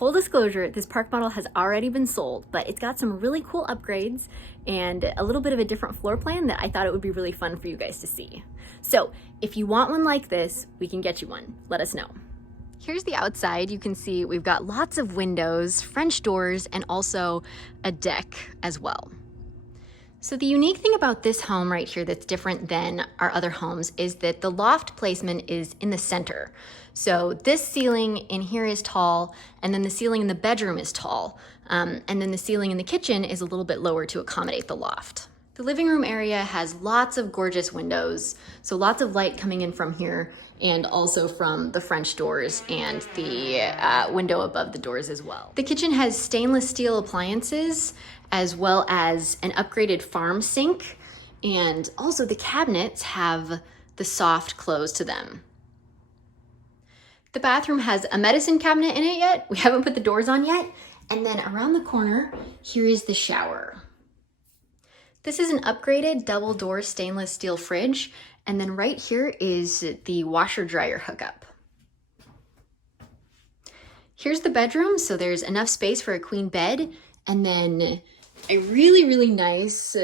full disclosure, this park model has already been sold, but it's got some really cool upgrades and a little bit of a different floor plan that I thought it would be really fun for you guys to see. So if you want one like this, we can get you one. Let us know. Here's the outside. You can see we've got lots of windows, French doors, and also a deck as well. So the unique thing about this home right here that's different than our other homes is that the loft placement is in the center. So this ceiling in here is tall, and then the ceiling in the bedroom is tall, and then the ceiling in the kitchen is a little bit lower to accommodate the loft. The living room area has lots of gorgeous windows, so lots of light coming in from here and also from the French doors and the window above the doors as well. The kitchen has stainless steel appliances as well as an upgraded farm sink, and also the cabinets have the soft close to them. The bathroom has a medicine cabinet in it yet. We haven't put the doors on yet. And then around the corner, here is the shower. This is an upgraded double door stainless steel fridge. And then right here is the washer dryer hookup. Here's the bedroom. So there's enough space for a queen bed, and then a really, really nice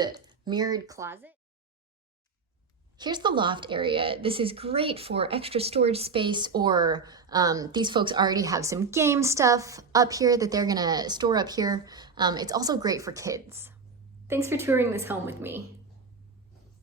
mirrored closet. Here's the loft area. This is great for extra storage space, or these folks already have some game stuff up here that they're gonna store up here. It's also great for kids. Thanks for touring this home with me.